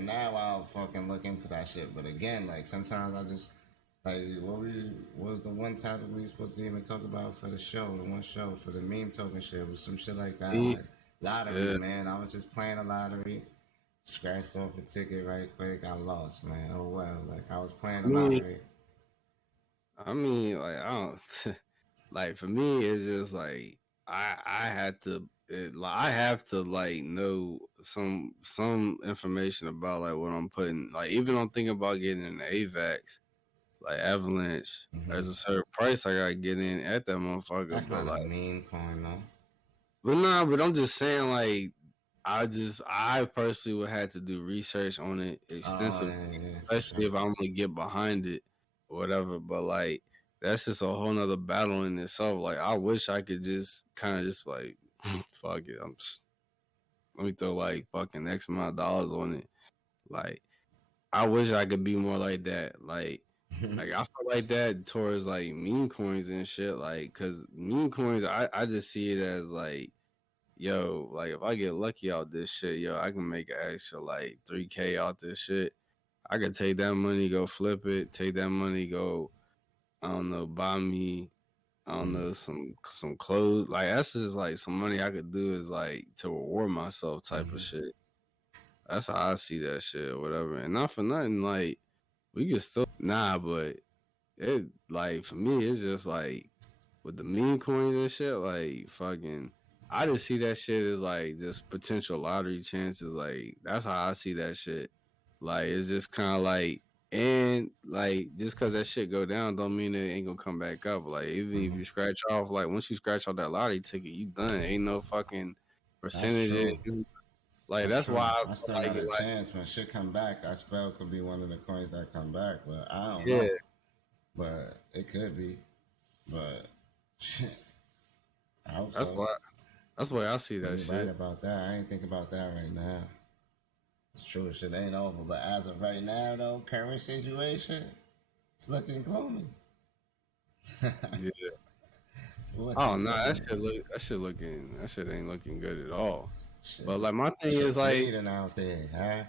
now I'll fucking look into that shit. But again, like sometimes I just like what was the one topic we supposed to even talk about for the show, the one show for the meme token shit, it was some shit like that, like lottery, Yeah. man. I was just playing a lottery, scratched off a ticket right quick, I lost, man. Oh well, like I was playing a lottery. I mean, like I don't like for me, it's just like I had to. Like, I have to like know some information about like what I'm putting. Like even I'm thinking about getting an AVAX, like Avalanche. There's a certain price I gotta get in at that motherfucker. That's but not a like, meme coin though. but nah. But I'm just saying, like, I personally would have to do research on it Oh extensively, yeah, for especially sure. if I'm gonna get behind it or whatever. But like, that's just a whole nother battle in itself. Like, I wish I could just kind of just like, fuck it. Let me throw like fucking X amount of dollars on it. Like, I wish I could be more like that. Like I feel like that towards like meme coins and shit. Like, cause meme coins, I just see it as like, yo, like if I get lucky out this shit, yo, I can make an extra like 3K out this shit. I could take that money, go flip it, take that money, go, I don't know, buy me, I don't know, some clothes. Like that's just like some money I could do is like to reward myself type of shit. That's how I see that shit or whatever. And not for nothing, like we could still but it like for me it's just like with the meme coins and shit, like fucking I just see that shit as like just potential lottery chances. Like that's how I see that shit. Like it's just kinda like and like just cause that shit go down don't mean it ain't gonna come back up. Like even if you scratch off, like once you scratch off that lottery ticket, you done. Ain't no fucking That's percentage. true. Like That's that's true. why I I still feel got a like chance when shit come back. That spell could be one of the coins that come back, but I don't yeah, know. But it could be. But shit, I hope that's so. why that's why I see that You're right shit. about that. I ain't think about that right now. It's true. Shit ain't over. But as of right now, though, current situation, it's looking gloomy. Yeah. It's Oh looking no, gloomy. that shit ain't looking good at all. Shit, But like shit bleeding out there, huh?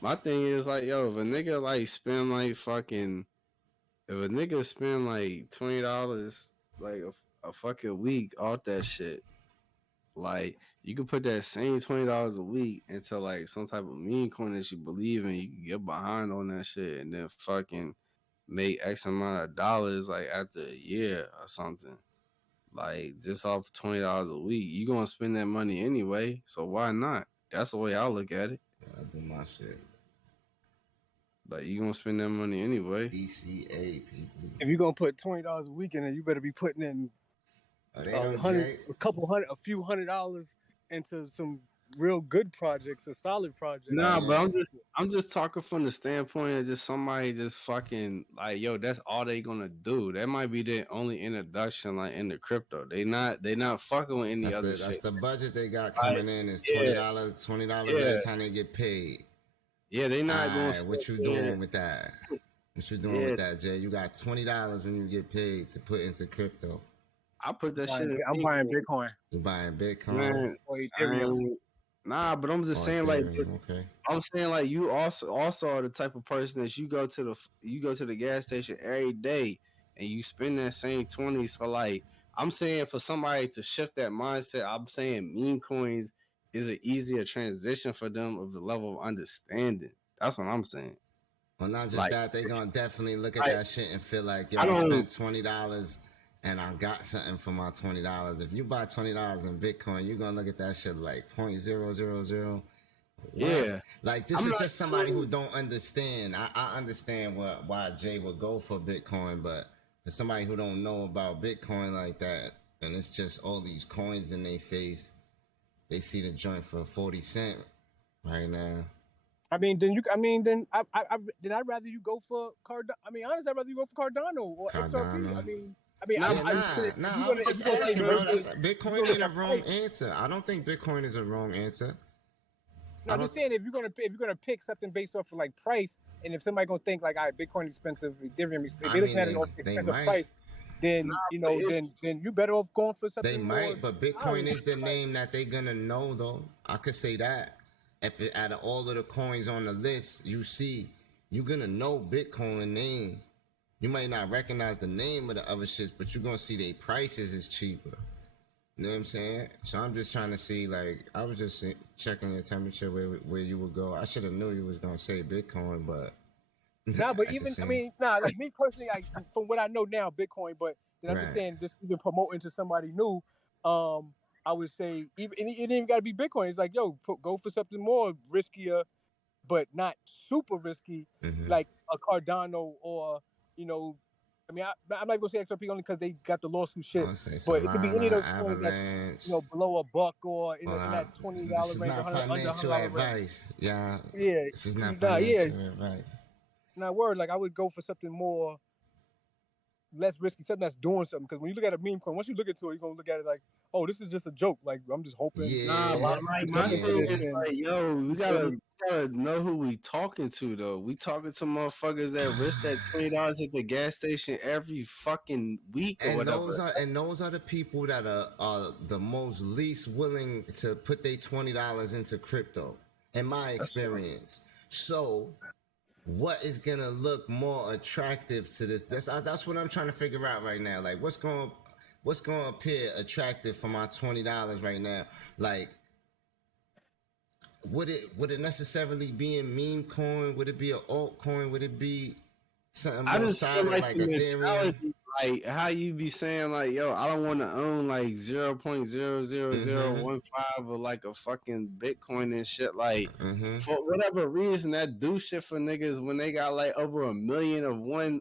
my thing is like, yo, if a nigga like spend like fucking, if a nigga spend like $20 like a fucking week off that shit, like you can put that same $20 a week into like some type of meme coin that you believe in. You can get behind on that shit and then fucking make X amount of dollars like after a year or something. Like just off $20 a week, you gonna spend that money anyway. So why not? That's the way I look at it. I do my shit. Like you gonna spend that money anyway. DCA people. If you're gonna put $20 a week in it, you better be putting in a few $100 into some real good projects, a solid project. Nah, but Yeah. I'm just talking from the standpoint of just somebody just fucking like yo, that's all they gonna do. That might be their only introduction like into crypto. They not fucking with any other That's shit. the budget they got Like, coming in is yeah, $20 yeah, every time they get paid. yeah. They not gonna Alright, what you doing with that? What you doing yeah. with that, Jay? You got $20 when you get paid to put into crypto. I put that shit in I'm buying Bitcoin You buying Bitcoin man. or I Ethereum. ain't, nah, but I'm just or saying like Ethereum? Okay. I'm saying like you also are the type of person that you go to the gas station every day and you spend that same 20. So like I'm saying for somebody to shift that mindset, I'm saying meme coins is an easier transition for them of the level of understanding. That's what I'm saying. Well, not just Like, that, they gonna definitely look at I, that shit and feel like, yo, I I don't. spent $20 and I got something for my $20. If you buy $20 in Bitcoin, you're gonna look at that shit like 0.000. What? Yeah, Like this I'm is not. just somebody who don't understand. I understand why Jay would go for Bitcoin, but for somebody who don't know about Bitcoin like that, and it's just all these coins in their face, they see the joint for 40 cents right now. Then I'd rather you go for Cardano. I mean, honestly, I'd rather you go for Cardano or XRP. Cardano. Nah, Yeah, If I you're was gonna just say asking, bro. very That's good, Bitcoin ain't a wrong answer. I don't think Bitcoin is a wrong answer. No, I'm just saying if you're gonna pick something based off of like price, and if somebody gonna think like, all right, Bitcoin expensive, Ethereum expensive, they're looking at an expensive price, then then you better off going for They something more. might, but Bitcoin is the name that they gonna know though. I could say that. if it, out of all of the coins on the list, you're gonna know Bitcoin name. You might not recognize the name of the other shits, but you're gonna see their prices is cheaper. You know what I'm saying? So I'm just trying to see, like, I was just checking your temperature where you would go. I should have knew you was gonna say Bitcoin, but nah. But even like me personally, like from what I know now, Bitcoin. But then I'm just saying, just even promoting to somebody new, I would say even it ain't even got to be Bitcoin. It's like, yo, go for something more riskier, but not super risky, like a Cardano or I mean, I'm not gonna say XRP only because they got the lawsuit shit, but it could be any of those coins that below $1 or in that $20 range, not financial advice. Yeah, this is not financial advice. Not word. Like I would go for something more less risky, something that's doing something. Because when you look at a meme coin, once you look into it, you're gonna look at it like, oh, this is just a joke. Like I'm just hoping. Yeah, but like my thing is like, yo, we gotta know who we talking to though. We talking to motherfuckers that risk that $20 at the gas station every fucking week or whatever. Those are the people that are the most least willing to put their $20 into crypto, in my experience. So what is gonna look more attractive to this? That's what I'm trying to figure out right now. Like what's gonna appear attractive for my $20 right now? Like would it necessarily be a meme coin? Would it be an altcoin? Would it be something more solid like Ethereum? Like how you be saying like, yo, I don't want to own like 0.00015 or like a fucking Bitcoin and shit. Like for whatever reason, that do shit for niggas when they got like over 1 million of one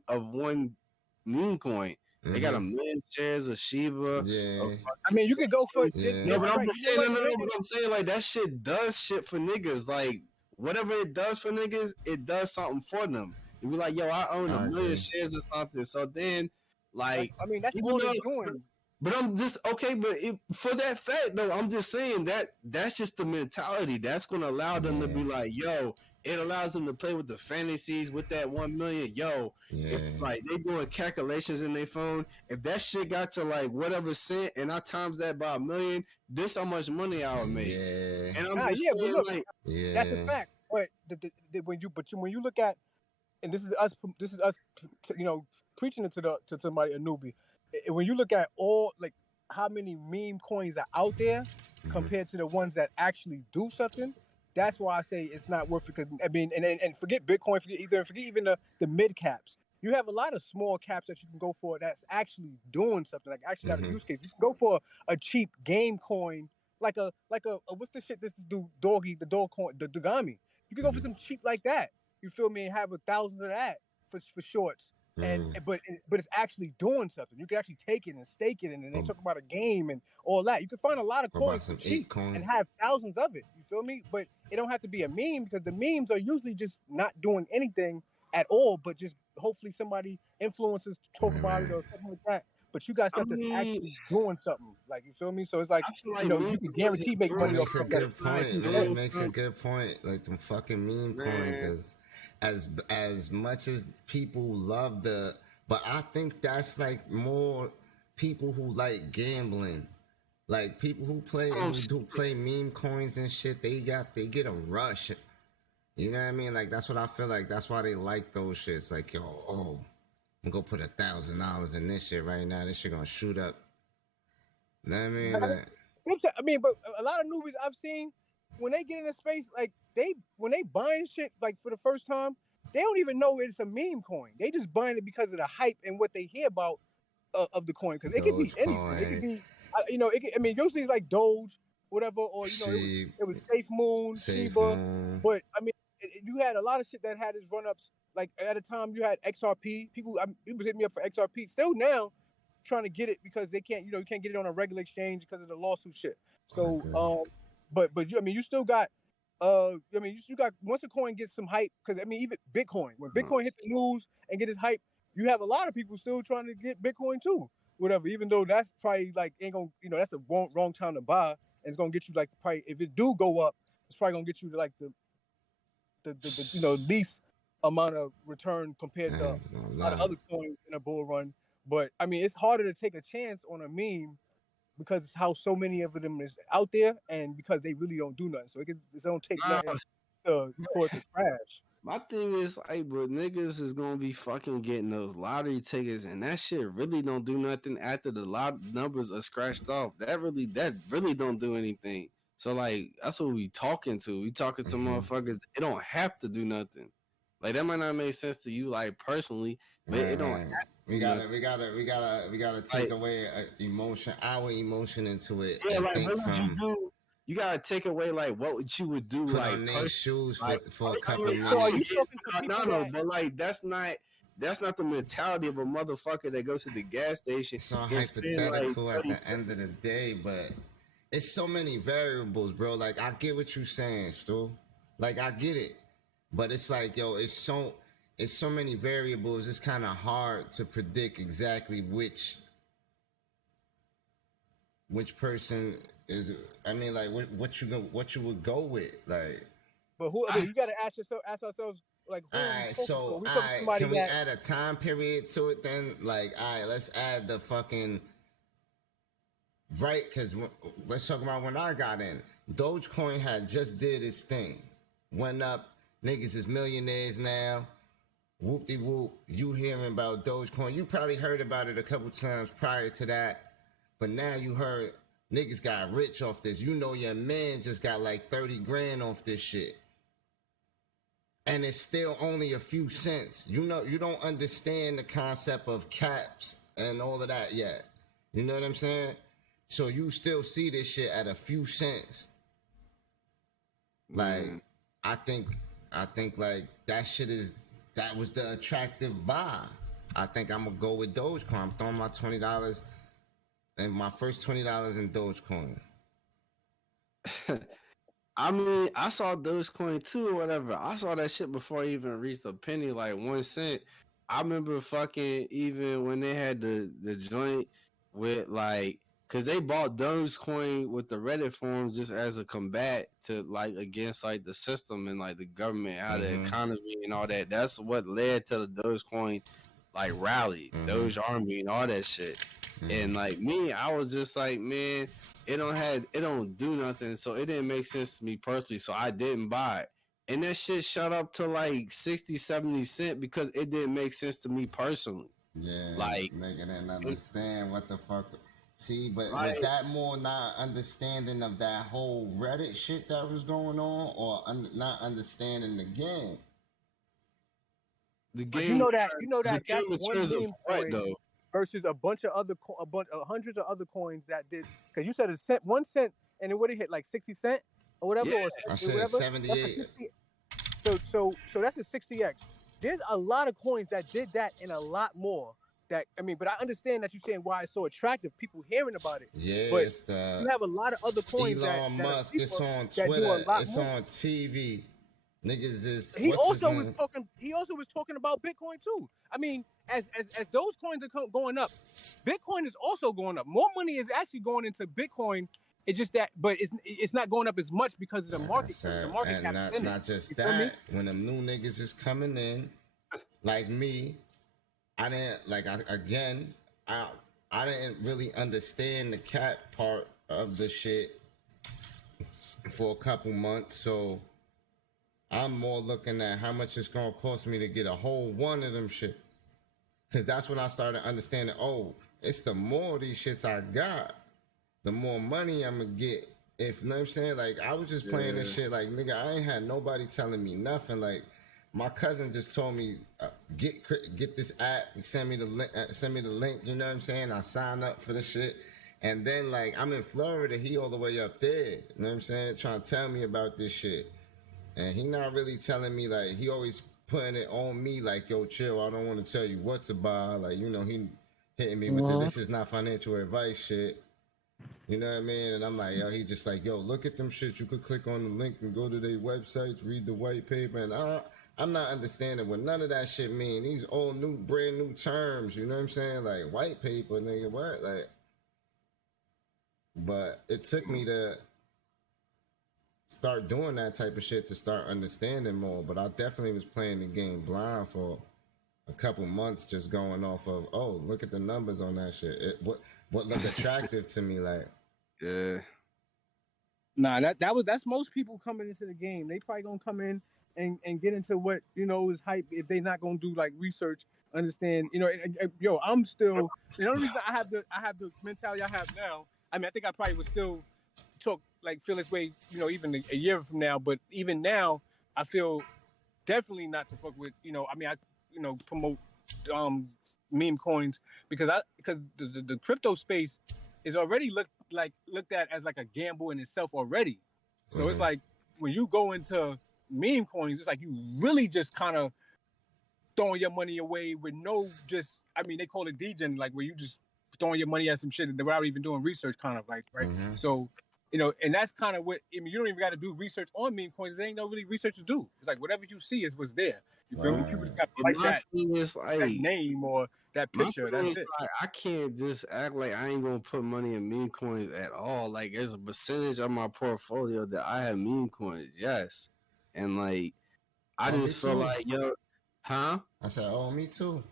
meme coin. They got 1 million shares of Shiba. Yeah. I mean, you could go for no, but I'm just saying, no, but I'm saying like that shit does shit for niggas. Like whatever it does for niggas, it does something for them. You be like, yo, I own 1 million shares or something. So then, like, I mean, that's all they're doing. But I'm just okay. But for that fact, though, I'm just saying that's just the mentality that's going to allow them to be like, yo. It allows them to play with the fantasies with that 1 million. Yo, if like they doing calculations in their phone, if that shit got to like whatever cent and I times that by 1 million, this how much money I would make. And I'm just saying, look, that's a fact. But when you look at, and this is us, preaching it to somebody, a newbie. When you look at all like how many meme coins are out there compared to the ones that actually do something. That's why I say it's not worth it. Because I mean, and forget Bitcoin, forget even the mid caps. You have a lot of small caps that you can go for that's actually doing something, like actually got a use case. You can go for a cheap game coin, like a what's the shit? This dude the dog coin, the Dogami. You can go for some cheap like that. You feel me? And have 1,000 of that for shorts. But it's actually doing something. You can actually take it and stake it, and then they talk about a game and all that. You can find a lot of coins for cheap and have thousands of it. You feel me? But it don't have to be a meme because the memes are usually just not doing anything at all, but just hopefully somebody influences talk about it or something like that. But you got stuff that's actually doing something. Like, you feel me? So it's like, you can guarantee make money off stuff that's it makes a good point. Like them fucking meme coins as much as people love but I think that's like more people who like gambling, like people who play meme coins and shit. They get a rush. You know what I mean? Like that's what I feel like. That's why they like those shits. Like I'm gonna go put $1,000 in this shit right now. This shit gonna shoot up. You know what I mean? But a lot of newbies I've seen when they get in a space like when they buying shit like for the first time, they don't even know it's a meme coin. They just buying it because of the hype and what they hear about of the coin. Because it could be anything. It could be, usually it's like Doge, whatever, or it was Safe Moon, Shiba. But I mean, you had a lot of shit that had its run ups. Like at a time, you had XRP. People hitting me up for XRP. Still now, trying to get it because they can't. You can't get it on a regular exchange because of the lawsuit shit. So, but you still got. You got once a coin gets some hype, because even Bitcoin, when Bitcoin hit the news and get its hype, you have a lot of people still trying to get Bitcoin too, whatever. Even though that's probably like ain't gonna, that's a wrong time to buy, and it's gonna get you like probably if it do go up, it's probably gonna get you to like the least amount of return compared to a lot of other coins in a bull run. But it's harder to take a chance on a meme because it's how so many of them is out there, and because they really don't do nothing. So it don't take Nah, nothing for it to crash. my thing is like, but niggas is gonna be fucking getting those lottery tickets, and that shit really don't do nothing after the lot numbers are scratched off. That really don't do anything. So like, that's what we talking to. We talking to motherfuckers. It don't have to do nothing. Like that might not make sense to you, like personally, but it don't. Right. We gotta take away our emotion into it, Yeah, and like think what would you from do? You gotta take away like what would you would do put like on their shoes like, for a couple So are you minutes. talking to people no, that? but like that's not the mentality of a motherfucker that goes to the gas station It's all and spend like hypothetical at 30 the end of the day, but it's so many variables, bro. Like I get what you're saying, Stu. Like I get it, but it's like, yo, it's so many variables. It's kind of hard to predict exactly which person is. I mean, like what you would go with, like. But who? Okay, you got to ask ourselves, like, who All are we right, talking so to? We talking to somebody can we that add a time period to it then? Like, all right, let's add the fucking right, because let's talk about when I got in. Dogecoin had just did its thing, went up. Niggas is millionaires now. Whoop de whoop. You hearing about Dogecoin? You probably heard about it a couple times prior to that, but now you heard niggas got rich off this. You know your man just got like 30 grand off this shit. And it's still only a few cents. You know, you don't understand the concept of caps and all of that yet. You know what I'm saying? So you still see this shit at a few cents. Like, I think like that was the attractive buy. I think I'm gonna go with Dogecoin. I'm throwing my $20 and my first $20 in Dogecoin. I mean, I saw Dogecoin too or whatever. I saw that shit before it even reached a penny, like 1 cent. I remember fucking even when they had the joint with like, cause they bought Dogecoin with the Reddit forum just as a combat to like against like the system and like the government, how the economy and all that. That's what led to the Dogecoin like rally, Doge Army and all that shit. And like me, I was just like, man, it don't do nothing, so it didn't make sense to me personally, so I didn't buy it. And that shit shot up to like 60, 70 cents because it didn't make sense to me personally. Yeah, like nigga didn't understand what the fuck. See, but like, was that more not understanding of that whole Reddit shit that was going on, or not understanding the game? The but game, you know that the that's game in one terms of meme what coin though? versus a bunch of other hundreds of other coins that did, because you said a cent, 1 cent, and it would have hit like 60 cent or whatever, Yeah. or I said whatever. 78. So that's a 60x. There's a lot of coins that did that and a lot more. That, I mean, but I understand that you're saying why it's so attractive, people hearing about it. Yeah, But it's the you have a lot of other coins Elon that Musk. are It's on that do a Twitter. lot It's more. on TV. Niggas is. He what's his also was name? talking. He also was talking about Bitcoin too. I mean, as those coins are going up, Bitcoin is also going up. More money is actually going into Bitcoin. It's just that, but it's not going up as much because of the market. The market cap is in not it. just You feel me? that. When them new niggas is coming in, like me, I didn't like. I didn't really understand the cap part of the shit for a couple months, so I'm more looking at how much it's gonna cost me to get a whole one of them shit. Cause that's when I started understanding, oh, it's the more of these shits I got, the more money I'm gonna get. If you know what I'm saying, like I was just playing this shit, like nigga, I ain't had nobody telling me nothing. Like my cousin just told me, get this app, send me the link. You know what I'm saying? I sign up for the shit, and then like I'm in Florida, he all the way up there. You know what I'm saying? Trying to tell me about this shit, and he not really telling me. Like he always putting it on me, like yo, chill. I don't want to tell you what to buy. Like you know, he hitting me with this is not financial advice shit. You know what I mean? And I'm like, yo, he just like, yo, look at them shit. You could click on the link and go to their websites, read the white paper. And I'm not understanding what none of that shit mean. These all brand new terms. You know what I'm saying? Like white paper, nigga, what? Like, but it took me to start doing that type of shit to start understanding more. But I definitely was playing the game blind for a couple months, just going off of, oh, look at the numbers on that shit. what look attractive to me. Like, Yeah. Nah, that's most people coming into the game. They probably gonna come in and get into what is hype if they not gonna do like research, understand. Yo, I'm still the only reason I have the mentality I have now. I mean, I think I probably would still feel this way, even a year from now. But even now, I feel definitely not to fuck with. I mean, I promote meme coins because the crypto space is already looked at as like a gamble in itself already. So it's like when you go into meme coins, it's like you really just kind of throwing your money away with they call it degen, like where you just throwing your money at some shit without even doing research, kind of like, right? So, and that's kind of what, I mean, you don't even got to do research on meme coins. There ain't no really research to do. It's like whatever you see is what's there. You feel me? People just got to like that name or that picture. That's it. Like, I can't just act like I ain't gonna put money in meme coins at all. Like, there's a percentage of my portfolio that I have meme coins, yes. And like, I just feel like, huh? I said, oh, me too.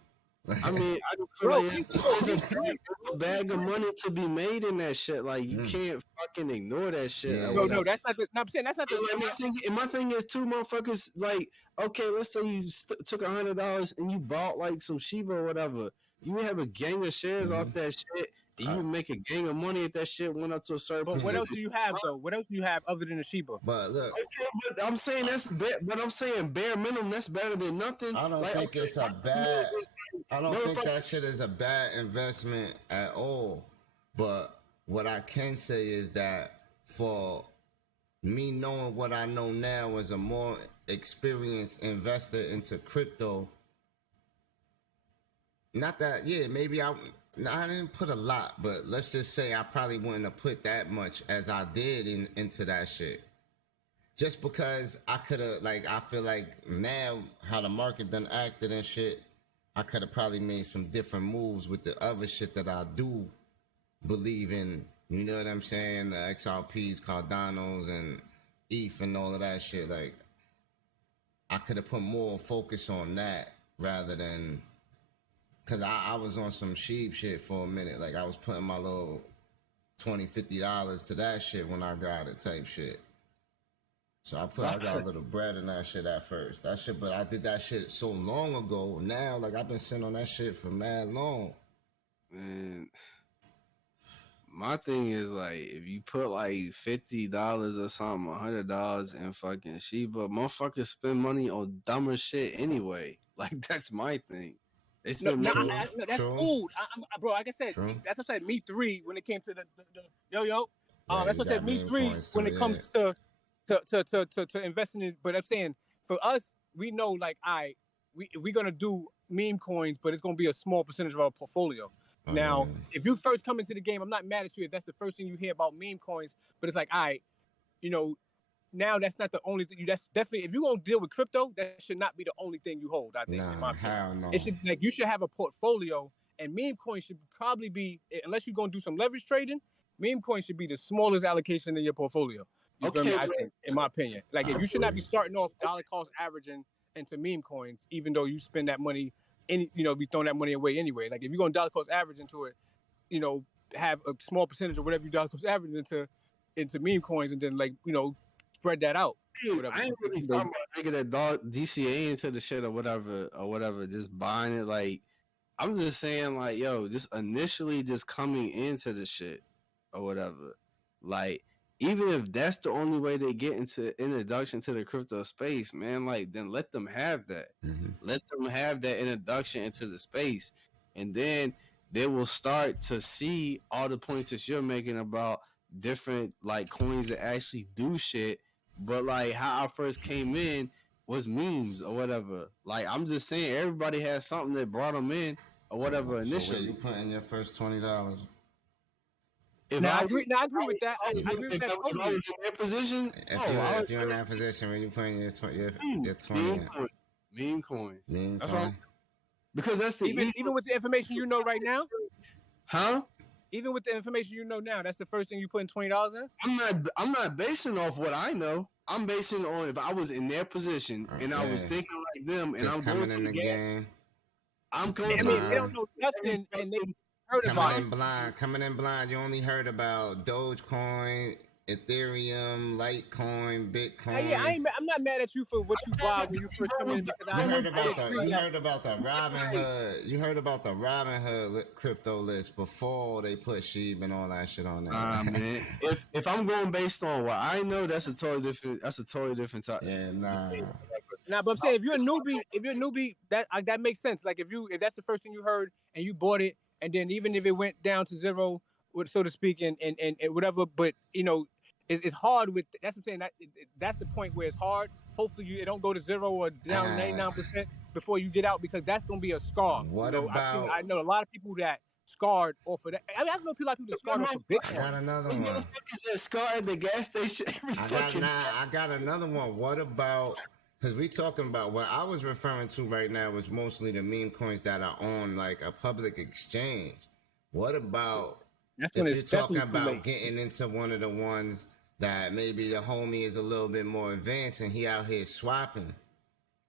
I mean, I just feel like there's a bag of money to be made in that shit. Like, you can't fucking ignore that shit. Yeah. No, that's not the. No, I'm saying that's not the. My thing is, too, motherfuckers. Like, okay, let's say you took $100 and you bought like some Shiba or whatever. You would have a gang of shares off that shit. And you would make a gang of money if that shit went up to a certain. But what else do you have though? What else do you have other than the Shiba? But look, okay, but I'm saying bare minimum. That's better than nothing. I don't think it's a bad. I don't think that shit is a bad investment at all. But what I can say is that for me knowing what I know now as a more experienced investor into crypto, not that, maybe I didn't put a lot, but let's just say I probably wouldn't have put that much as I did into that shit. Just because I could have, I feel like now how the market done acted and shit, I could have probably made some different moves with the other shit that I do believe in. You know what I'm saying? The XRPs, Cardanos, and ETH and all of that shit. Like, I could have put more focus on that rather than... Because I was on some sheep shit for a minute. Like, I was putting my little $20, $50 to that shit when I got it type shit. So I got a little bread in that shit at first. But I did that shit so long ago. Now, I've been sitting on that shit for mad long. Man, my thing is, if you put, $50 or something, $100 in fucking Shiba, motherfuckers spend money on dumber shit anyway. That's my thing. That's cool. Bro, like I said, that's what I said. Me 3 when it came to the yo. That's what I said. Me 3 when it comes to investing in. But I'm saying for us, we know we're gonna do meme coins, but it's gonna be a small percentage of our portfolio. Now, if you first come into the game, I'm not mad at you if that's the first thing you hear about meme coins. But it's now that's not the only thing. That's definitely, if you're gonna deal with crypto, that should not be the only thing you hold. I think. In my opinion. No. It should you should have a portfolio, and meme coins should probably be, unless you're gonna do some leverage trading, meme coins should be the smallest allocation in your portfolio. You feel me? I think, in my opinion, if you should not be starting off dollar cost averaging into meme coins, even though you spend that money, be throwing that money away anyway. If you're gonna dollar cost average into it, have a small percentage of whatever you dollar cost average into meme coins, and then spread that out. Dude, I ain't really talking about making that DCA into the shit or whatever, just buying it. I'm just saying, just initially just coming into the shit or whatever. Even if that's the only way they get into introduction to the crypto space, man, then let them have that. Let them have that introduction into the space. And then they will start to see all the points that you're making about different coins that actually do shit. But how I first came in was memes or whatever. I'm just saying, everybody has something that brought them in or whatever initially. So where you put in your first $20? I agree with that. I agree with that. If I was in that position, if you're in that position, where you putting your 20? Meme coins. Meme coin. Because that's the even with the information you know right now. Huh? Even with the information you know now, that's the first thing you put $20 in? I'm not basing off what I know. I'm basing on if I was in their position and I was thinking like them, and just I'm coming going in the game. I'm coming. They don't know nothing, and heard about coming it. in blind. Coming in blind. You only heard about Dogecoin, Ethereum, Litecoin, Bitcoin. Yeah, I'm not mad at you for what you buy when you first come in because You heard I about didn't the agree you that. heard about the Robin Hood. You heard about the Robin Hood crypto list before they put Sheeb and all that shit on there. Man. If I'm going based on what I know, that's a totally different topic. Yeah, nah. Nah, but I'm saying if you're a newbie, that makes sense. Like if that's the first thing you heard and you bought it, and then even if it went down to zero, so to speak, and whatever, but it's hard with. That's what I'm saying. That's the point where it's hard. Hopefully, it don't go to zero or down 99% before you get out, because that's gonna be a scar. What about? I know a lot of people that scarred off of that. I know a lot of people that scarred off of I Bitcoin. got another Those one. motherfuckers that scar at the gas station every fucking I got another one. What about? Because we talking about what I was referring to right now was mostly the meme coins that are on like a public exchange. What about That's if when you're it's talking definitely too about late. getting into one of the ones that maybe the homie is a little bit more advanced and he out here swapping,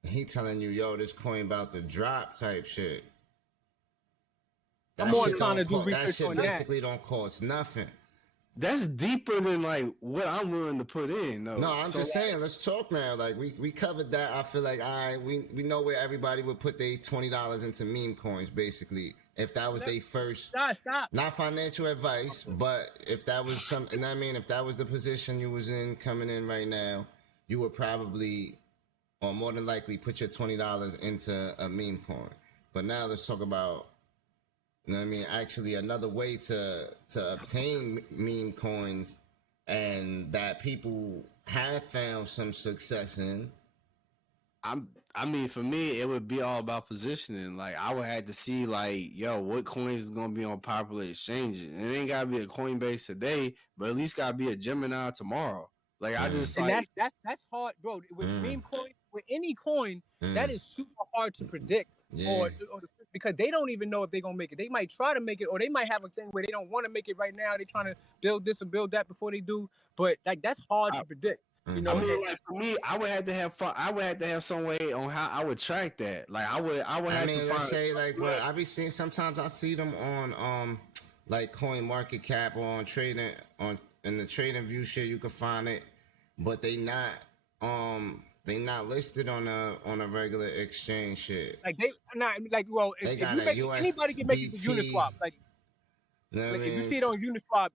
and he telling you, yo, this coin about to drop type shit. I'm more shit trying to don't do cost- that research shit on that. basically don't cost nothing. That's deeper than like what I'm willing to put in. No, I'm just saying, let's talk now. Like we covered that. I feel like we know where everybody would put their $20 into meme coins, basically. If that was their first, Stop. not financial advice, but if that was something, I mean, if that was the position you was in coming in right now, you would probably, or more than likely, put your $20 into a meme coin. But now let's talk about, you know what I mean, actually another way to obtain meme coins, and that people have found some success in. I mean, for me, it would be all about positioning. Like, I would have to see, like, yo, what coins is gonna be on popular exchanges. And it ain't gotta be a Coinbase today, but at least gotta be a Gemini tomorrow. Like, I just And like that's hard, bro. With meme coin, with any coin, that is super hard to predict. Yeah. Because they don't even know if they're gonna make it. They might try to make it, or they might have a thing where they don't want to make it right now. They're trying to build this or build that before they do. But like that's hard to predict. You know, I mean, like for me, I would have to have fun. I would have to have some way on how I would track that. Like I would I have mean, to let's find. say like what I be seeing. Sometimes I see them on like Coin Market Cap or on trading on in the Trading View shit. You can find it, but they not listed on a regular exchange shit. like they not like well, They if got you a make it, anybody can make it to USDT. Uniswap. Like, You know what I if you mean? see it on Uniswap,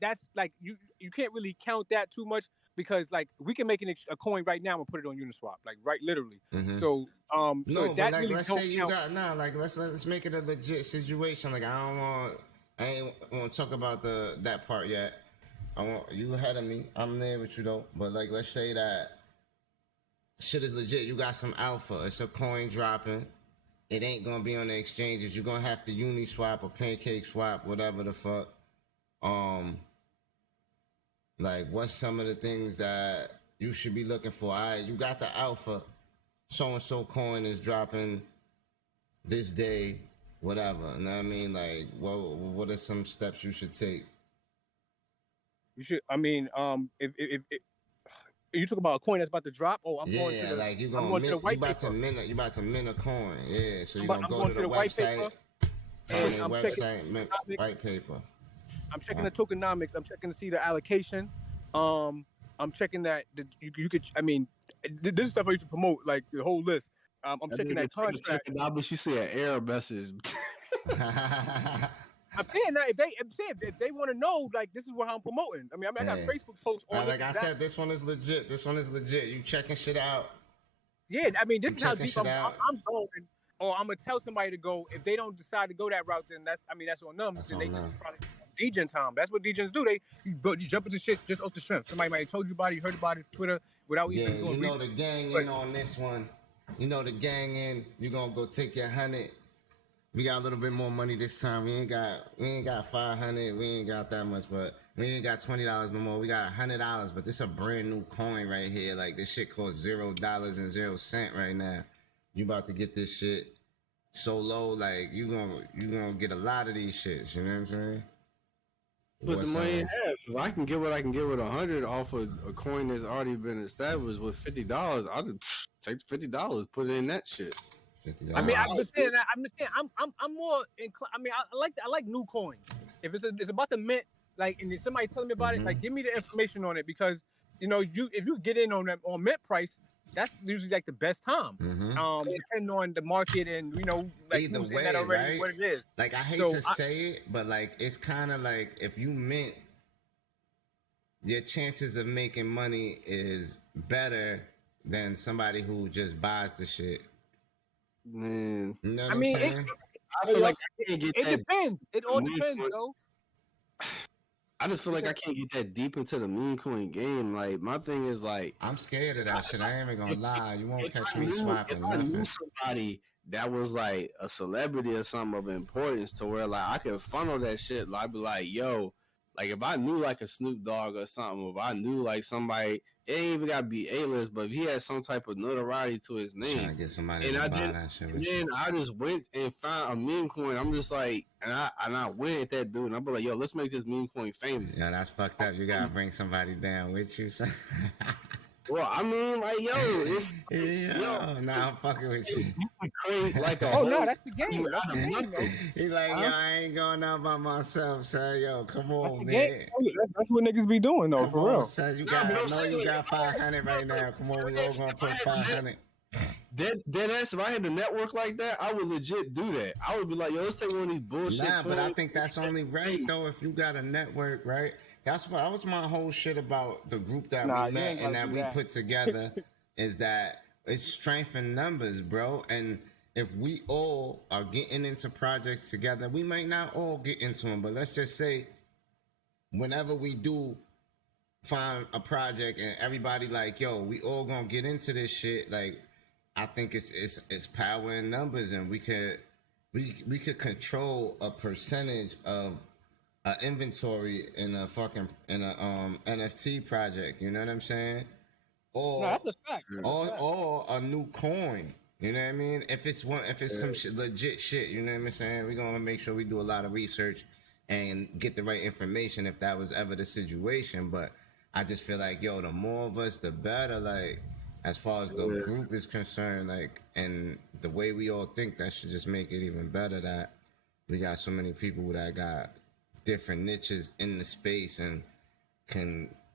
that's like you can't really count that too much, because like we can make a coin right now and put it on Uniswap, like right literally. So No, so but that like really let's don't say you count. got like let's make it a legit situation. Like I ain't want to talk about that part yet. I want you ahead of me. I'm there with you though. But like let's say that shit is legit. You got some alpha. It's a coin dropping. It ain't gonna be on the exchanges. You're gonna have to Uniswap or Pancake Swap, whatever the fuck. Like what's some of the things that you should be looking for? All right, you got the alpha. So and so coin is dropping this day, whatever. You know what I mean? Like, what are some steps you should take? You should. I mean, if you talk about a coin that's about to drop, I'm going to the like you I'm going to the white paper. You about to mint a coin. Yeah, so you're I'm gonna go going to the white website, paper, find and the I'm website, mint checking- white paper. I'm checking the tokenomics. I'm checking to see the allocation. I'm checking that you could. I mean, this is stuff I used to promote, like the whole list. I'm checking that contract. You see an error message. I'm saying that if they want to know, like this is what I'm promoting. I mean, I got Facebook posts on like I said, this one is legit. You checking shit out. Yeah, I mean, this You is how checking deep shit I'm out. going. Or I'm gonna tell somebody to go. If they don't decide to go that route, then that's on them. That's Then on they them. just probably degen time. That's what degens do. You jump into shit just off the strength. Somebody might have told you about it, you heard about it, Twitter, without even doing you know research. the gang in on this one. You know the gang in. You gonna go take your 100. We got a little bit more money this time. We ain't got 500. We ain't got that much, but we ain't got $20 no more. We got $100. But this is a brand new coin right here. Like this shit costs $0.00 right now. You about to get this shit so low, like you gonna get a lot of these shits. You know what I'm saying? Put the money in half. If I can get what I can get with 100 off of a coin that's already been established with $50, I'll just take the $50, put it in that shit. $50. I mean, I'm just saying. I'm more inclined. I mean, I like new coins. If it's about the mint, like, and if somebody telling me about it, like, give me the information on it, because if you get in on that on mint price, that's usually like the best time. Depending on the market and like Either who's way, in that already, right? what it is. Like, I hate to say it, but like, it's kind of like if you mint, your chances of making money is better than somebody who just buys the shit. Man, You know what I I'm mean, saying? I feel like I can't get it that. depends. It all depends, though. I just feel like I can't get that deep into the meme coin game. Like, my thing is like, I'm scared of that shit. I ain't even gonna lie. You won't catch me if swapping I nothing. knew somebody that was like a celebrity or something of importance to where like I could funnel that shit, like, I'd be like, yo, like if I knew like a Snoop Dogg or something, if I knew like somebody, it ain't even gotta be A-list, but if he had some type of notoriety to his Trying name, to get somebody and to I buy did, that shit and with then you. I just went and found a meme coin. I'm just like, and I went at that dude, and I be like, yo, let's make this meme coin famous. Yeah, that's fucked up. You gotta bring somebody down with you. So. Well, I mean, like, yo, it's nah, I'm fucking with you. create like a Oh whole. no, that's the game. That's the game, though. He like, yo, I ain't going out by myself, son. Yo, come on, man. That's what niggas be doing, though, Come for on, real. son. You Nah, got, but I I'm know saying, you like, got 500 right now. Come on, we all gonna put 500. Dead ass, if I had a network like that, I would legit do that. I would be like, yo, let's take one of these bullshit. Nah, but I think that's only right though if you got a network, right? That was my whole shit about the group that we met and that we put together is that it's strength in numbers, bro. And if we all are getting into projects together, we might not all get into them, but let's just say whenever we do find a project and everybody like, yo, we all gonna get into this shit, like I think it's power in numbers, and we could control a percentage of inventory in a NFT project. You know what I'm saying? Or No, that's a fact. or a new coin. You know what I mean? If it's some shit, legit shit. You know what I'm saying? We're gonna make sure we do a lot of research and get the right information if that was ever the situation. But I just feel like, yo, the more of us, the better. Like, as far as the group is concerned, like, and the way we all think, that should just make it even better that we got so many people that got different niches in the space and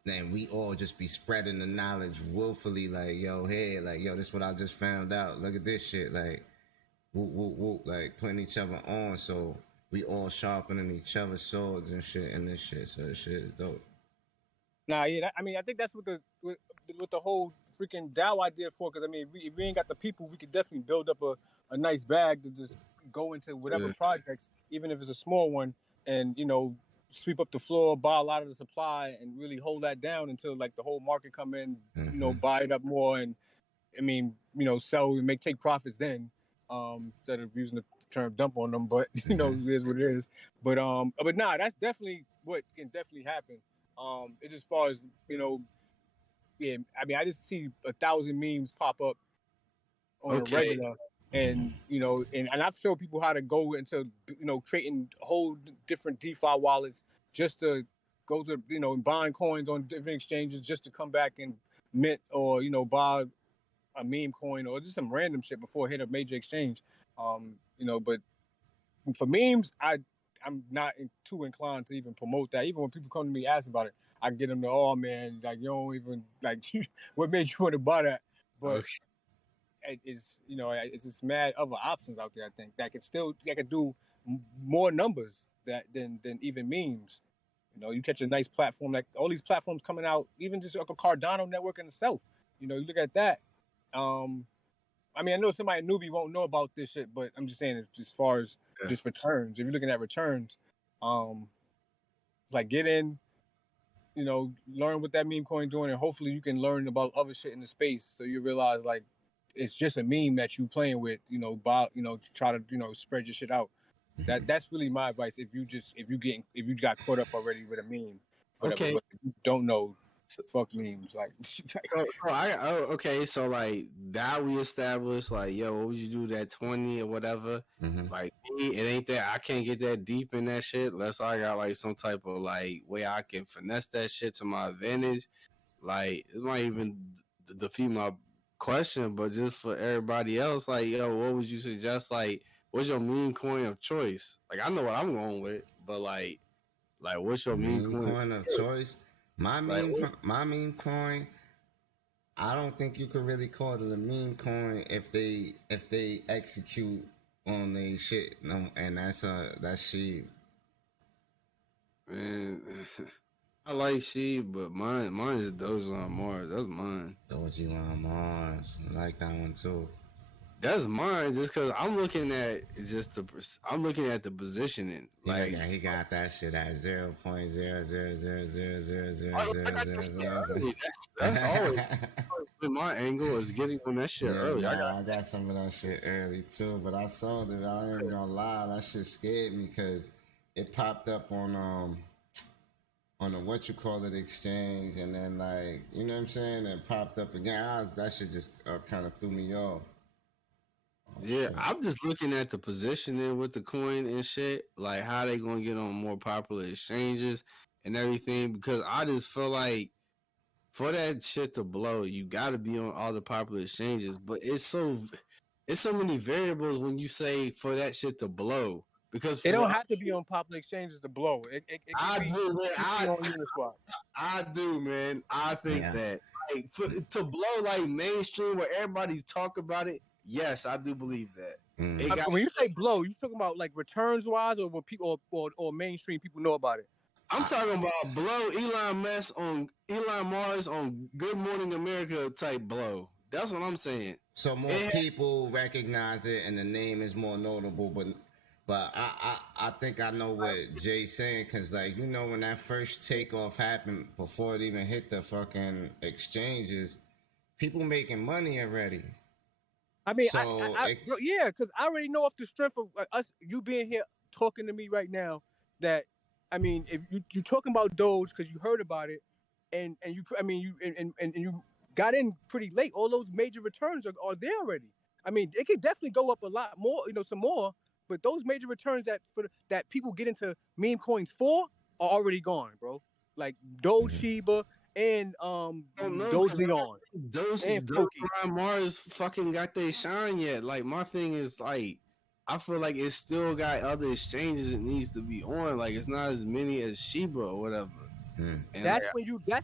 then we all just be spreading the knowledge willfully, like, yo, hey, like, yo, this is what I just found out. Look at this shit, like, whoop, whoop, whoop, like, putting each other on, so we all sharpening each other's swords and shit in this shit, so this shit is dope. Nah, yeah, I mean, I think that's what the whole freaking DAO idea for. Because I mean, if we ain't got the people, we could definitely build up a nice bag to just go into whatever projects, even if it's a small one, and sweep up the floor, buy a lot of the supply, and really hold that down until like the whole market come in, buy it up more, and I mean, sell and take profits then, instead of using the term dump on them. But it is what it is. But nah, that's definitely what can definitely happen. It's as far as yeah. I mean, I just see 1,000 memes pop up on a regular, and and I've shown people how to go into creating whole different DeFi wallets just to go to and buying coins on different exchanges just to come back and mint or buy a meme coin or just some random shit before it hit a major exchange. But for memes, I'm not too inclined to even promote that. Even when people come to me ask about it, I get them to, oh man, like, you don't even like what made you want to buy that? But it's it's just mad other options out there. I think that could do more numbers than even memes. You catch a nice platform, like all these platforms coming out, even just like a Cardano network in itself. You look at that. I mean, I know somebody newbie won't know about this shit, but I'm just saying, as far as just returns, if you're looking at returns, like get in, learn what that meme coin doing, and hopefully you can learn about other shit in the space, so you realize like it's just a meme that you playing with, try to spread your shit out. That's really my advice. If you got caught up already with a meme, whatever, but if you don't know, fuck memes. Like, so like that we established, like, yo, what would you do that 20 or whatever? Like me, it ain't that I can't get that deep in that shit unless I got like some type of like way I can finesse that shit to my advantage. Like, it might even defeat my question, but just for everybody else, like, yo, what would you suggest? Like, what's your meme coin of choice? Like, I know what I'm going with, but like, what's your meme Meme coin? coin of choice. Like, My meme coin. I don't think you could really call it a meme coin if they execute on their shit. No, and that's shit. man, I like she, but mine is Doja on Mars. That's mine. Doji Mars. I like that one too. That's mine, just because I'm looking at I'm looking at the positioning. Like, He got that shit at 0.000000000. that's always my angle is getting on that shit early. I got some of that shit early too, but I saw that. I ain't gonna lie, that shit scared me because it popped up on the what you call it exchange, and then like you know what I'm saying, it popped up again. That shit just kind of threw me off. Yeah, I'm just looking at the positioning with the coin and shit, like how they gonna get on more popular exchanges and everything. Because I just feel like for that shit to blow, you got to be on all the popular exchanges. But it's so many variables when you say for that shit to blow. Because It don't have to be on popular exchanges to blow. It could be on Uniswap. I do, man. I think that like to blow like mainstream where everybody's talking about it. Yes, I do believe that. When you say blow, you talking about like returns wise, or when people or mainstream people know about it? I'm talking about blow Elon Mars on Good Morning America type blow. That's what I'm saying. So more people recognize it, and the name is more notable. But I think I know what Jay's saying, because like you know when that first takeoff happened before it even hit the fucking exchanges, people making money already. I mean, yeah, because I already know off the strength of us, you being here talking to me right now, that I mean, if you're talking about Doge because you heard about it, and you got in pretty late. All those major returns are there already. I mean, it could definitely go up a lot more, some more. But those major returns that people get into meme coins for are already gone, bro. Like Doge Shiba and Doge Leon. Those Mars fucking got their shine yet. Like my thing is like I feel like it still got other exchanges it needs to be on. Like it's not as many as Shiba or whatever. Mm. That's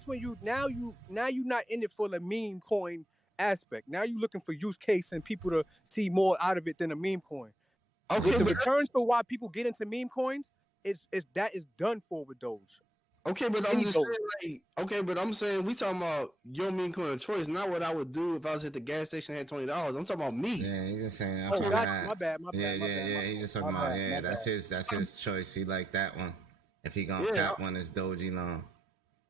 when you now you're not in it for the meme coin aspect. Now you're looking for use case and people to see more out of it than a meme coin. Okay, with the returns for why people get into meme coins, that is done for with Doge. Okay, but I'm just saying, I'm saying we talking about your meme coin of choice, not what I would do if I was at the gas station and had $20. I'm talking about me. Yeah, he's just saying. My bad. Yeah. He's just talking about that's his choice. He like that one. If he gonna cap one, it's Doji Long.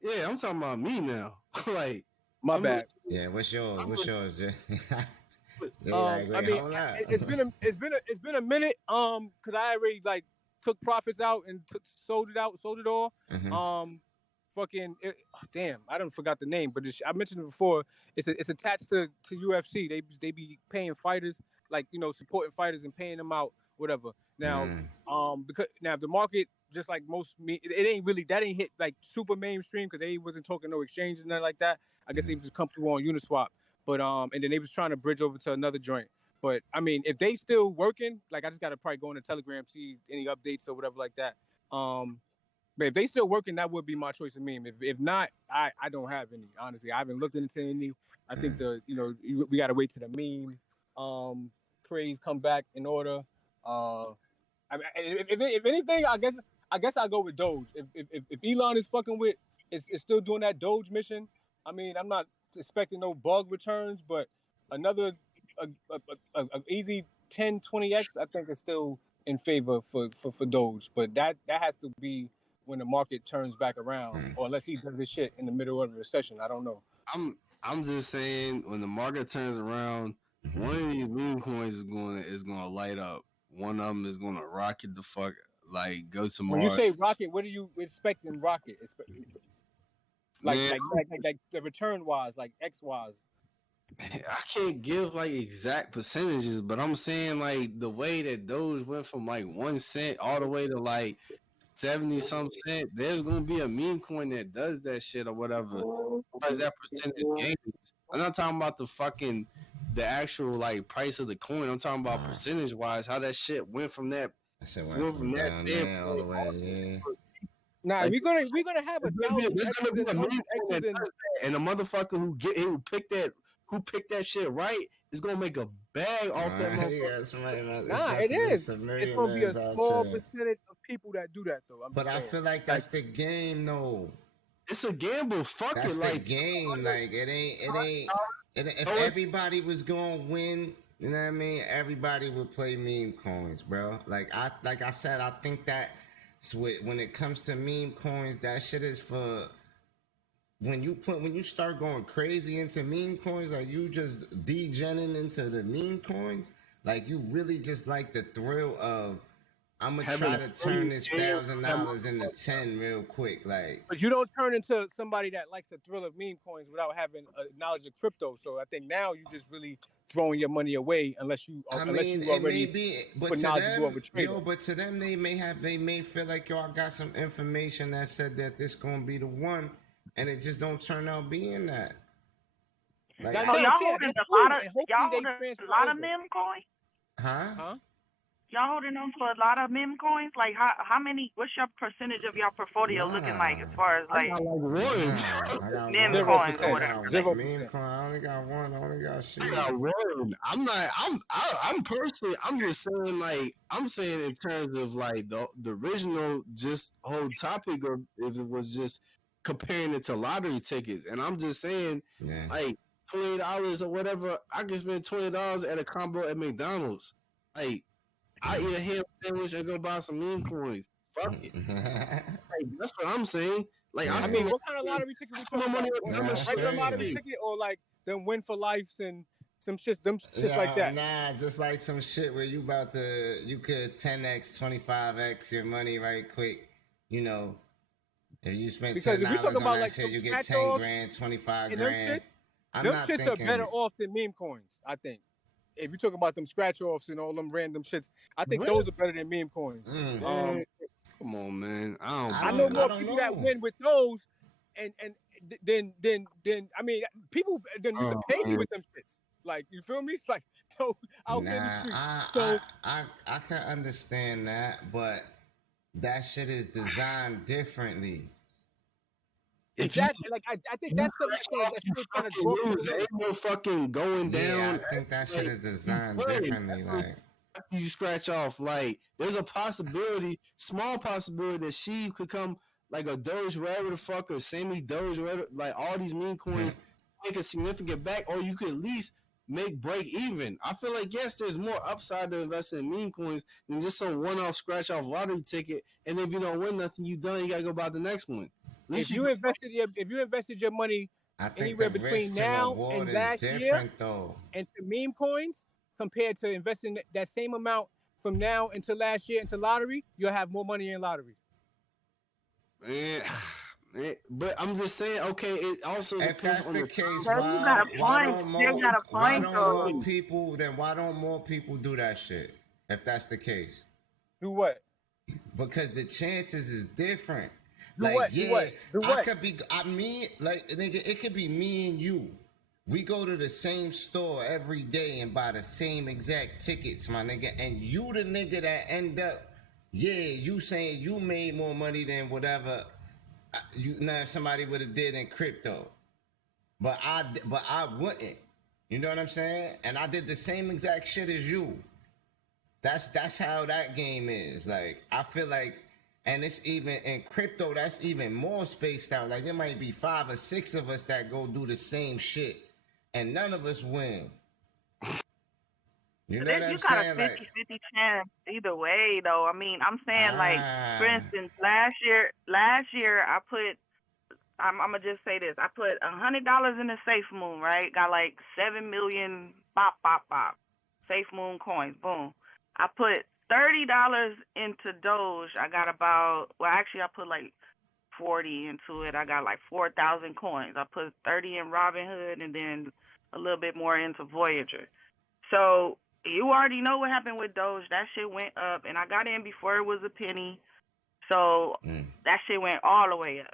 Yeah, I'm talking about me now. Like my bad. Yeah, what's yours? What's yours, Jay? It's been a minute. Because I already like took profits out and sold it all. Mm-hmm. Damn, I don't forgot the name, but I mentioned it before. It's attached to UFC. They be paying fighters, like supporting fighters and paying them out, whatever. Now, because now the market, just like most it ain't really that ain't hit like super mainstream because they wasn't talking no exchange and nothing like that. I guess they just come through on Uniswap, but and then they was trying to bridge over to another joint. But I mean, if they still working, like I just gotta probably go on the Telegram, see any updates or whatever like that. But if they still working, that would be my choice of meme. If not, I don't have any. Honestly, I haven't looked into any. I think we gotta wait till the meme craze come back in order. I mean, if anything, I guess I'll go with Doge. If Elon is fucking with is still doing that Doge mission, I mean, I'm not expecting no bug returns, but another a easy 10, 20x, I think is still in favor for Doge. But that has to be when the market turns back around, or unless he does this shit in the middle of a recession. I don't know. I'm just saying when the market turns around, one of these meme coins is gonna light up. One of them is gonna rocket the fuck, like go to Mars. When you say rocket, what are you expecting rocket? Like the return wise, like X wise. I can't give like exact percentages, but I'm saying like the way that Doge went from like 1 cent all the way to like 70 some cent, there's gonna be a meme coin that does that shit or whatever. As that percentage gains, I'm not talking about the actual like price of the coin. I'm talking about percentage wise, how that shit went from that. That shit went from down there all the way. Yeah. Nah, Like, we're gonna have 1,000 there's gonna X's be and a meme 100 coin that X's and does that, and a motherfucker who picked that shit right is gonna make a bag off that motherfucker. Yeah, somebody it's nah, about it to be is. some It's gonna be a millionaires out small there. percentage of people that do that though. But I feel like that's the game, though. It's a gamble. Fuck That's it. the Like game. Like it ain't. If everybody was gonna win, you know what I mean? Everybody would play meme coins, bro. Like I said, I think that when it comes to meme coins, that shit is for when you start going crazy into meme coins, like you just degening into the meme coins, like you really just like the thrill of I'm gonna try to turn this $1,000 into 10 real quick, like. But you don't turn into somebody that likes the thrill of meme coins without having a knowledge of crypto. So I think now you just really throwing your money away unless you already It may be, but to them, but to them, they may feel like, yo, I got some information that said that this gonna be the one, and it just don't turn out being that. Like, y'all holding a lot of meme coins? Huh? Y'all holding on to a lot of meme coins? Like how many? What's your percentage of your portfolio looking like as far as like meme coins or whatever? 0%. Meme coin. I only got one. I only got shit. I got one. I'm personally. I'm just saying like I'm saying in terms of like the original just whole topic, or if it was just comparing it to lottery tickets, and I'm just saying like $20 or whatever. I can spend $20 at a combo at McDonald's. Like. I eat a ham sandwich and go buy some meme coins. Fuck it. Like, that's what I'm saying. Like, I mean, what kind of lottery ticket we talking about? Regular lottery ticket or like them win for lives and some shit, like that? Nah, just like some shit where you could 10x, 25x your money right quick. You know, if you spend $10 on that shit, you get 10 grand, 25 grand. Them shits are better off than meme coins, I think. If you talk about them scratch offs and all them random shits, I think those are better than meme coins. Come on, man. I know more people that win with those, and then I mean, people then used to pay me with them shits. Like, you feel me? It's like so out in the street. I can understand that, but that shit is designed differently. Exactly. Like I think that's something that's kind of lose. Ain't no fucking going down. I think that shit is designed differently. Like after you scratch off, like there's a possibility, small possibility that she could come like a Doge, wherever the fuck, or Sammy Doge, whatever, like all these meme coins make a significant back, or you could at least make break even. I feel like yes, there's more upside to investing in meme coins than just some one-off scratch off lottery ticket, and if you don't win nothing, you done. You gotta go buy the next one. If you invested your money anywhere between now and last year into meme coins compared to investing that same amount from now until last year into lottery, you'll have more money in lottery. Man, but I'm just saying, okay, it also if that's the case, why don't more people do that shit? If that's the case, do what? Because the chances is different. Do what? I could be. Nigga, it could be me and you. We go to the same store every day and buy the same exact tickets, my nigga. And you the nigga that end up, you saying you made more money than whatever. If somebody would have did in crypto, but I wouldn't. You know what I'm saying? And I did the same exact shit as you. That's how that game is. Like I feel like. And it's even in crypto, that's even more spaced out. Like, it might be 5 or 6 of us that go do the same shit, and none of us win. You know what I'm saying? You got a 50-50 chance either way, though. I mean, I'm saying, like, for instance, last year, I'm going to just say this. I put $100 in the Safe Moon, right? Got, like, 7 million, bop. Safe Moon coins, boom. I put $30 into Doge. I got I put like 40 into it. I got like 4,000 coins. I put 30 in Robinhood and then a little bit more into Voyager. So you already know what happened with Doge. That shit went up, and I got in before it was a penny. So that shit went all the way up.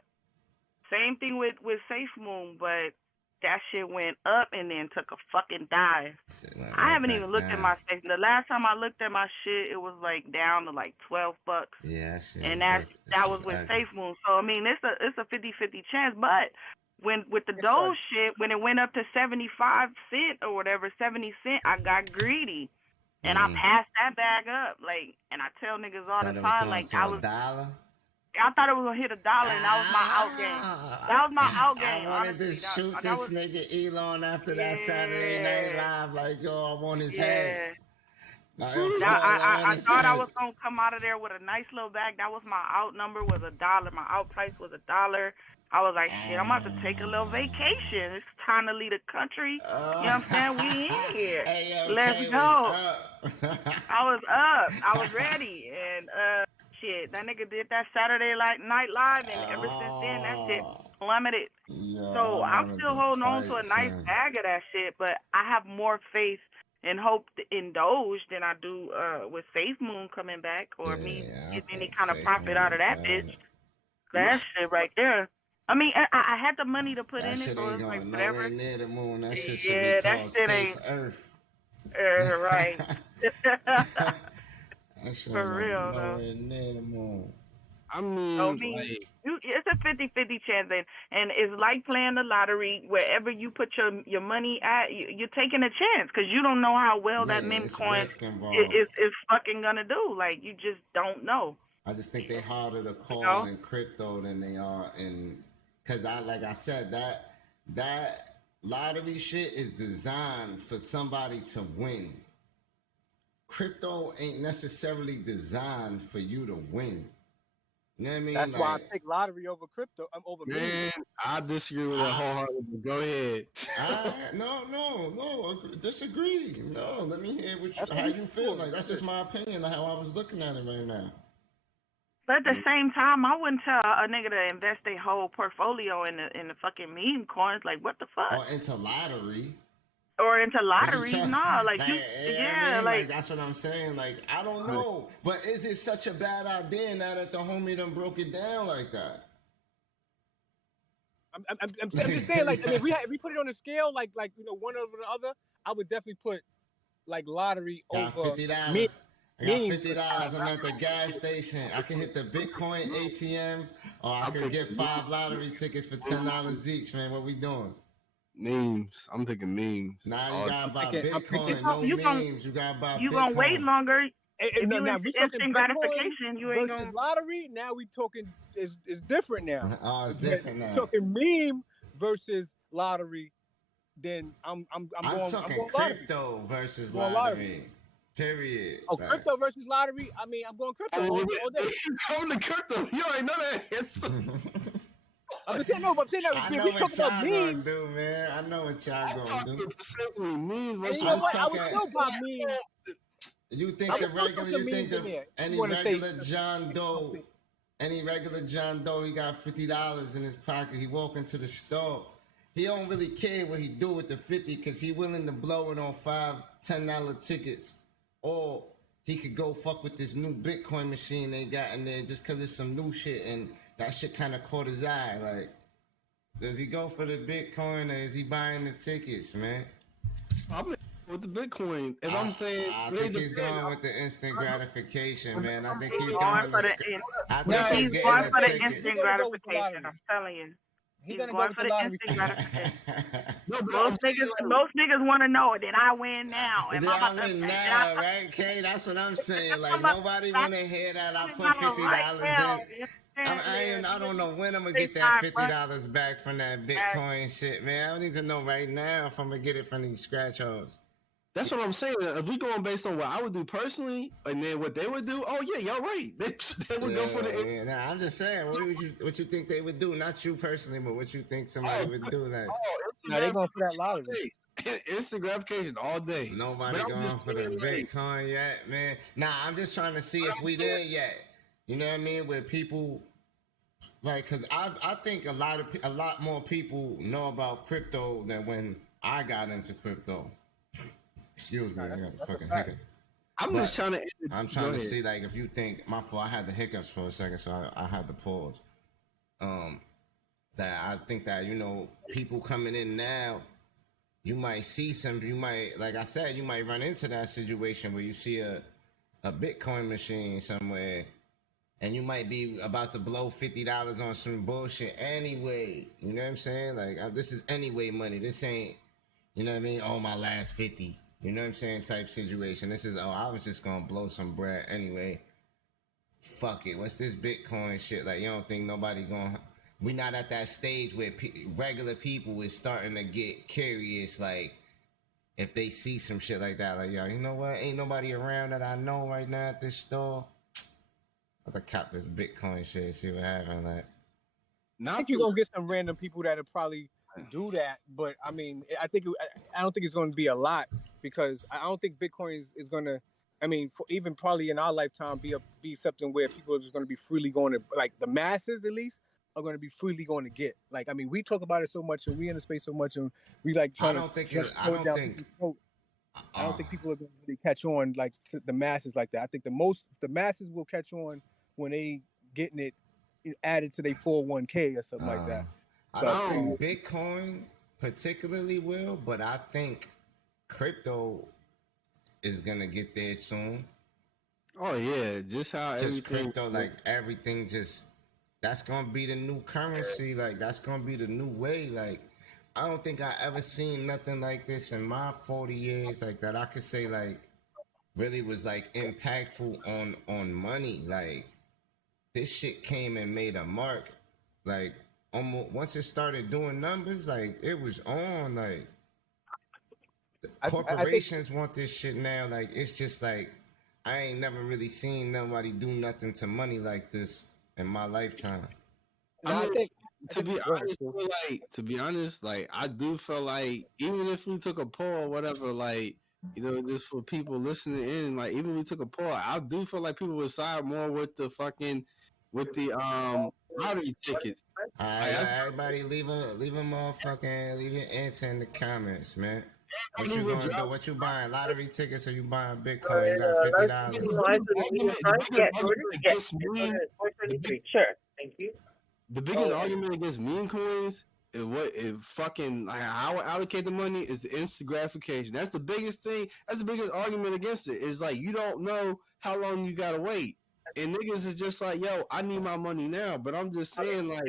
Same thing with Safe Moon, but that shit went up and then took a fucking dive. Went I right haven't back even looked at down. my safe. The last time I looked at my shit, it was like down to like $12. Yeah, that shit. And is that was with ugly. SafeMoon. So I mean, it's a 50-50 chance. But when with the It's Doge shit, when it went up to 75 cent or whatever, 70 cent, I got greedy. And I passed that bag up. Like, and I tell niggas all Thought the it was time, going like to $1. I thought it was gonna hit $1, and that was my out game. That was my out game. I wanted to honestly. shoot that this was, nigga Elon after that Saturday Night Live. Like, yo, I want his head. Like, I thought I was gonna come out of there with a nice little bag. That was my out number was $1. My out price was $1. I was like, shit, I'm about to take a little vacation. It's time to leave the country. You know what I'm saying? We in here. Hey, yo, Let's Kay go. I was up. I was ready. And shit, that nigga did that Saturday Night Live, and ever since then, that shit plummeted. So I'm still holding on to a nice bag of that shit, but I have more faith and hope in Doge than I do with SafeMoon coming back or me getting any kind of profit out of that bitch. That shit right there. I mean, I had the money to put that in it, shit so ain't it's like going whatever. nowhere near the moon. That shit should Yeah, be that called shit Safe ain't- Earth. Right. That shit For ain't real, going though. nowhere near the moon. I mean, So, it's a 50-50 chance, and it's like playing the lottery. Wherever you put your money at, you're taking a chance because you don't know how well that meme coin is fucking gonna do. Like, you just don't know. I just think they harder to call in crypto than they are in, because like I said, that lottery shit is designed for somebody to win. Crypto ain't necessarily designed for you to win. You know what I mean? That's why I pick lottery over crypto. Over man, I disagree with that wholeheartedly. Go ahead. No, disagree. No, let me hear how you feel. Like, that's just my opinion, like how I was looking at it right now. But at the same time, I wouldn't tell a nigga to invest their whole portfolio in the fucking meme coins. Like, what the fuck? Or into lottery. Or into lotteries, nah. Like, like that's what I'm saying. Like, I don't know, but is it such a bad idea now that the homie done broke it down like that? I'm just saying, like, I mean, if we put it on a scale, like one over the other, I would definitely put like lottery over $50. I got $50. I'm at the gas station. I can hit the Bitcoin ATM, or I can get 5 lottery tickets for $10 each. Man, what we doing? Memes. I'm picking memes. Nah, you gotta buy Bitcoin. Memes. You gotta buy Bitcoin. You gonna wait longer. If now you we talking gratification, you ain't versus gonna lottery. Now we talking is different now. Oh, it's different now. Talking meme versus lottery. Then I'm talking crypto versus lottery. Period. Oh, crypto versus lottery. I mean, I'm going crypto all day. Going to crypto. You already know that answer. I'm saying that. I know what y'all gonna do, man. I know what y'all gonna do. Specifically memes versus. You know what? I would still buy memes. You think any regular John Doe, he got $50 in his pocket. He walk into the store. He don't really care what he do with the 50 because he willing to blow it on $5, $10 tickets. Or he could go fuck with this new Bitcoin machine they got in there just because it's some new shit and that shit kind of caught his eye. Like, does he go for the Bitcoin or is he buying the tickets, man? I'm with the Bitcoin. If I'm saying, I think he's going with the instant gratification, man. I think he's going for the instant gratification. I'm telling you. He's gonna go for the instant gratification. Most niggas want to know, did I win now? Did I win now, right, Kay? That's what I'm saying. Like, nobody want to hear that I put $50 in. I don't know when I'm gonna get that $50 back from that Bitcoin shit, man. I need to know right now if I'm gonna get it from these scratch offs. That's what I'm saying. If we going based on what I would do personally, and then what they would do, oh yeah, y'all right. They would go for the. Yeah, nah, I'm just saying, what you think they would do? Not you personally, but what you think somebody would do? Like, they going for that lottery. Instant gratification all day. Nobody going for the Bitcoin yet, man. Nah, I'm just trying to see if we there yet. You know what I mean? Where people like, cause I think a lot more people know about crypto than when I got into crypto. Excuse me, I got a fucking hiccup. I'm trying to see, like, if you think, my fault, I had the hiccups for a second, so I had to pause. that I think that people coming in now, you might see you might, like I said, you might run into that situation where you see a Bitcoin machine somewhere, and you might be about to blow $50 on some bullshit anyway. You know what I'm saying? Like this is anyway money. This ain't, you know what I mean? Oh, my last 50. You know what I'm saying? Type situation. This is, I was just gonna blow some bread anyway. Fuck it. What's this Bitcoin shit? Like, you don't think nobody gonna? We not at that stage where regular people is starting to get curious. Like, if they see some shit like that, like, yo, you know what? Ain't nobody around that I know right now at this store. I'll have to cop this Bitcoin shit, see what happens. Like, I think you're gonna get some random people that'll probably do that, but I mean, I don't think it's going to be a lot, because I don't think Bitcoin is going to. I mean, for even probably in our lifetime, be something where people are just going to be freely going to, like, the masses at least are going to be freely going to get. Like, I mean, we talk about it so much, and we in the space so much, and we like trying I don't think I don't think people are going to really catch on, like, to the masses like that. I think the masses will catch on when they getting it added to their 401k or something like that. I don't think Bitcoin particularly will, but I think crypto is gonna get there soon. Oh yeah, just how just crypto, like everything, just that's gonna be the new currency. Like that's gonna be the new way. Like I don't think I ever seen nothing like this in my 40 years. Like that I could say like really was like impactful on money. Like this shit came and made a mark. Like almost once it started doing numbers, like it was on. Like corporations want this shit now. Like it's just like I ain't never really seen nobody do nothing to money like this in my lifetime. I mean, to be honest, like I do feel like even if we took a poll or whatever, like just for people listening in, like even if we took a poll, I do feel like people would side more with the lottery tickets. All right, everybody, leave your answer in the comments, man. What you gonna do? What you buying? Lottery tickets or you buying Bitcoin? You got $50. Sure, thank you. The biggest argument against meme coins is how I allocate the money is the instant gratification. That's the biggest thing. That's the biggest argument against it. Is like you don't know how long you gotta wait. And niggas is just like, yo, I need my money now. But I'm just saying, like,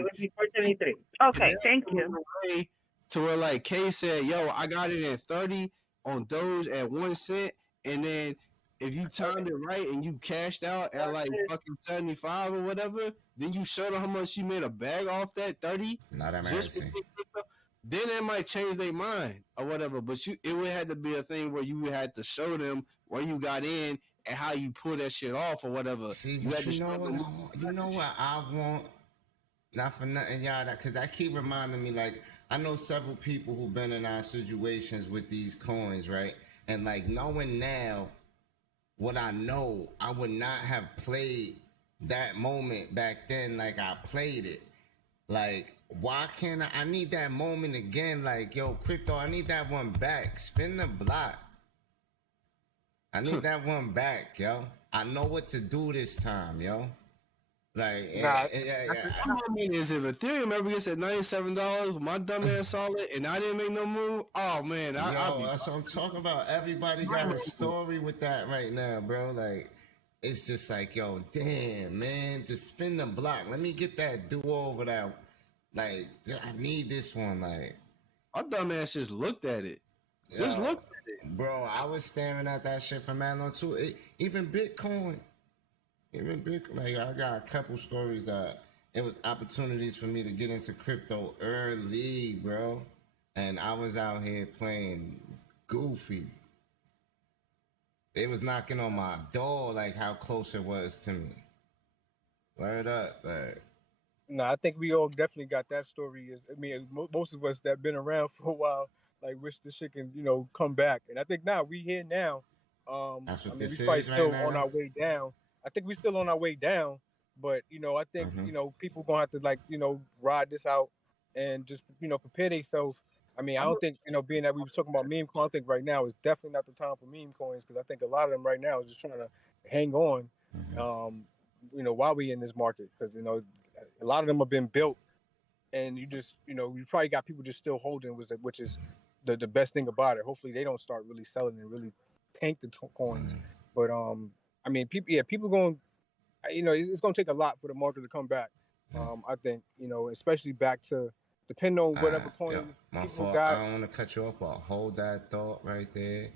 okay, thank you. To where, like, Kay said, yo, I got it at 30 on Doge at 1 cent. And then if you timed it right and you cashed out at like fucking 75 or whatever, then you showed them how much you made a bag off that 30. Not embarrassing. Then it might change their mind or whatever. But it would have to be a thing where you had to show them where you got in and how you pull that shit off or whatever. See, you know what I want? Not for nothing, y'all, because that keep reminding me, like, I know several people who've been in our situations with these coins, right? And, like, knowing now what I know, I would not have played that moment back then like I played it. Like, why can't I need that moment again? Like, yo, crypto, I need that one back. Spin the block. I need that one back, yo. I know what to do this time, yo. Like, I mean, is if Ethereum ever gets at $97, my dumb ass saw it and I didn't make no move. Oh man, that's what I'm talking about. Everybody got a story with that right now, bro. Like, it's just like, yo, damn, man, just spin the block. Let me get that do over that. Like, I need this one. Like, our dumb ass just looked at it. Just looked at it, bro. I was staring at that shit for man long too. Even Bitcoin. Like I got a couple stories that it was opportunities for me to get into crypto early, bro. And I was out here playing goofy. It was knocking on my door, like how close it was to me. Word up, like. No, I think we all definitely got that story. Most of us that been around for a while, like, wish this shit can, come back. And I think now we here now. That's what this we is probably right still now. on our way down. I think we're still on our way down, but I think people gonna have to, like, ride this out and just prepare themselves. I mean, I don't think being that we were talking about meme coins, I think right now is definitely not the time for meme coins, because I think a lot of them right now is just trying to hang on, while we in this market, because a lot of them have been built and you just, you probably got people just still holding, which is the best thing about it. Hopefully they don't start really selling and really tank the coins. But I mean, people going, it's going to take a lot for the market to come back. I think, especially back to, depending on whatever coin my people fault. got. I don't want to cut you off, but hold that thought right there.